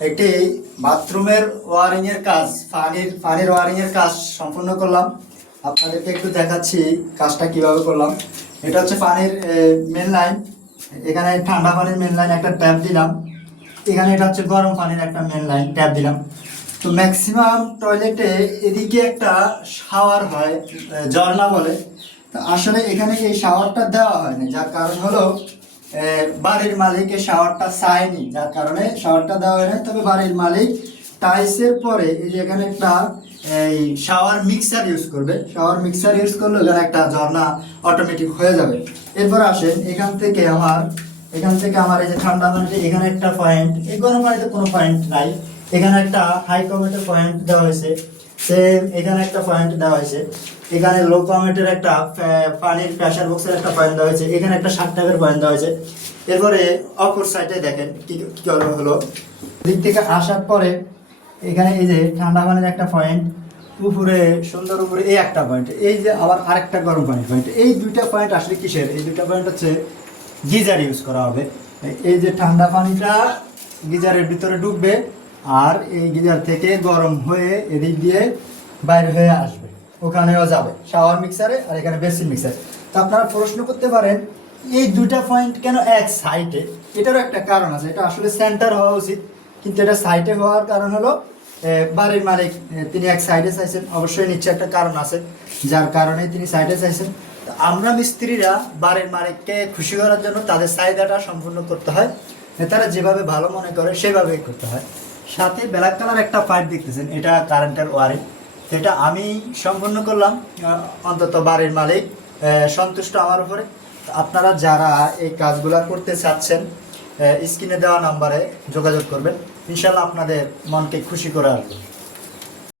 একটি বাথরুমের ওয়ারিং এর কাজ, পানির ওয়ারিং এর কাজ সম্পূর্ণ করলাম। আপনাদেরকে একটু দেখাচ্ছি কাজটা কিভাবে করলাম। এটা হচ্ছে পানির মেন লাইন। এখানে ঠান্ডা পানির মেন লাইন একটা ট্যাপ দিলাম। এখানে এটা হচ্ছে গরম পানির একটা মেন লাইন ট্যাপ দিলাম। তো ম্যাক্সিমাম টয়লেটে এদিকে একটা শাওয়ার হয়, ঝর্ণা বলে। তো আসলে এখানে এই শাওয়ারটা দেওয়া হয়নি, যার কারণ হলো বাড়ির মালিক এই শাওয়ারটা চায়নি, যার কারণে শাওয়ারটা দেওয়া হয় না। তবে বাড়ির মালিক টাইলসের পরে এই যে এখানে একটা এই শাওয়ার মিক্সার ইউজ করবে। শাওয়ার মিক্সার ইউজ করলে এখানে একটা ঝর্ণা অটোমেটিক হয়ে যাবে। এরপর আসেন এখান থেকে আমার এই যে ঠান্ডা পানিতে এখানে একটা পয়েন্ট, এই গরম পানিতে কোনো পয়েন্ট নাই। এখানে একটা হাই কমেটের পয়েন্ট দেওয়া হয়েছে, সেম এখানে একটা পয়েন্ট দেওয়া হয়েছে। এখানে লো কমেটের একটা পানির প্রেসার বক্সের একটা পয়েন্ট দেওয়া হয়েছে। এখানে একটা 60 টাকার পয়েন্ট দেওয়া হয়েছে। এরপরে অপর সাইডে দেখেন কি কি হলো। দিক থেকে আসার পরে এখানে এই যে ঠান্ডা পানির একটা পয়েন্ট, উপরে সুন্দর উপরে এই একটা পয়েন্ট, এই যে আবার আরেকটা গরম পানির পয়েন্ট। এই দুইটা পয়েন্ট আসলে কিসের? এই দুইটা পয়েন্ট হচ্ছে গিজার ইউজ করা হবে। এই যে ঠান্ডা পানিটা গিজারের ভিতরে ঢুকবে, আর এই গিজার থেকে গরম হয়ে এদিক দিয়ে বাইরে হয়ে আসবে, ওখানেও যাবে শাওয়ার মিক্সারে, আর এখানে বেসিন মিক্সার। তো আপনারা প্রশ্ন করতে পারেন এই দুইটা পয়েন্ট কেন এক সাইডে? এটারও একটা কারণ আছে। এটা আসলে সেন্টার হওয়া উচিত, কিন্তু এটা সাইডে হওয়ার কারণ হলো বাড়ির মালিক তিনি এক সাইডে চাইছেন। অবশ্যই নিশ্চয় একটা কারণ আছে যার কারণে তিনি সাইডে চাইছেন। তো আমরা মিস্ত্রিরা বাড়ির মালিককে খুশি করার জন্য তাদের চাহিদাটা সম্পূর্ণ করতে হয়। তারা যেভাবে ভালো মনে করে সেভাবেই করতে হয়। সাথে ব্ল্যাক কালার একটা পাইপ দেখতেছেন, এটা কারেন্টের ওয়ারিং। তো এটা আমি সম্পূর্ণ করলাম, অন্তত বাড়ির মালিক সন্তুষ্ট আমার উপরে। তো আপনারা যারা এই কাজগুলো করতে চাচ্ছেন স্ক্রিনে দেওয়া নাম্বারে যোগাযোগ করবেন, ইনশাল্লাহ আপনাদের মনকে খুশি করে আসবে।